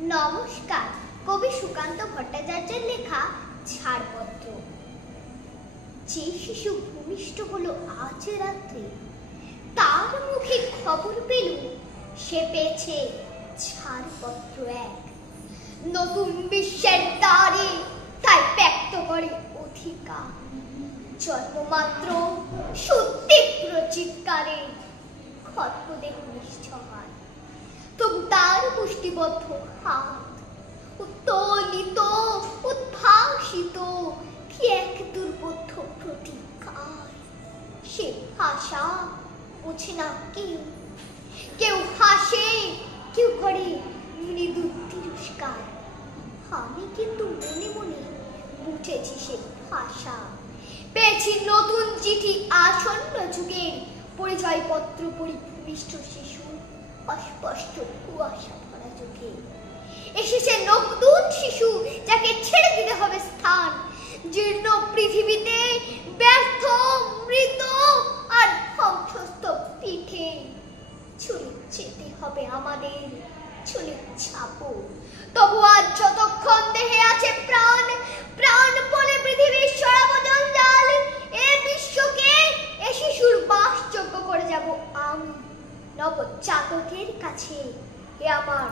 নমস্কার। কবি সুকান্ত ভট্টাচার্যের লেখা ছাড়পত্র। যে শিশু ভূমিষ্ঠ হলো আজ রাত্রে, তার মুখে খবর পেল সে পেয়েছে ছাড়পত্র এক। নতুন বিশ্বের দ্বারে তাই ব্যক্ত করে অধিকার। জন্মমাত্র সুতীব্র চিৎকারে খৎপদেহ নিশ্চয়, তবু তার মুষ্টিবদ্ধ হাত উত্তোলিত উদ্ভাসিত কি এক দুর্বোধ্য প্রতিজ্ঞায়। সে ভাষা বোঝে না কেউ, কেউ হাসে, কেউ করে মৃদু তিরস্কার। আমি কিন্তু মনে মনে বুঝেছি সে ভাষা। পেয়েছি নতুন চিঠি আসন্ন যুগের, পরিচয়পত্র পরিভূমিষ্ঠ শিশু অস্পষ্ট কুয়াশা ভরা চোখে। এসেছে নতুন শিশু, যাকে ছেড়ে দিতে হবে স্থান জীর্ণ পৃথিবীতে, ব্যর্থ মৃত আর ধ্বংসস্ত পিঠে। ছুরি যেতে হবে আমাদের, ছুরি ছাপো, তবু আজ যতক্ষণ দেহে আছে প্রাণ, প্রাণ বলে পৃথিবীর সরাবজন জাল, এ বিশ্বকে এ শিশুর বাসযোগ্য করে যাব আমি নবজাতকের কাছে। এ আমার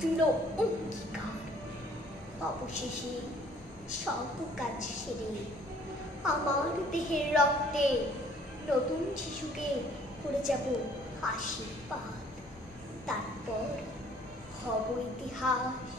দৃঢ় অঙ্গীকার। অবশেষে সব কাজ সেরে আমার দেহের রক্তে নতুন শিশুকে করে যাব আশীর্বাদ। তারপর হব ইতিহাস।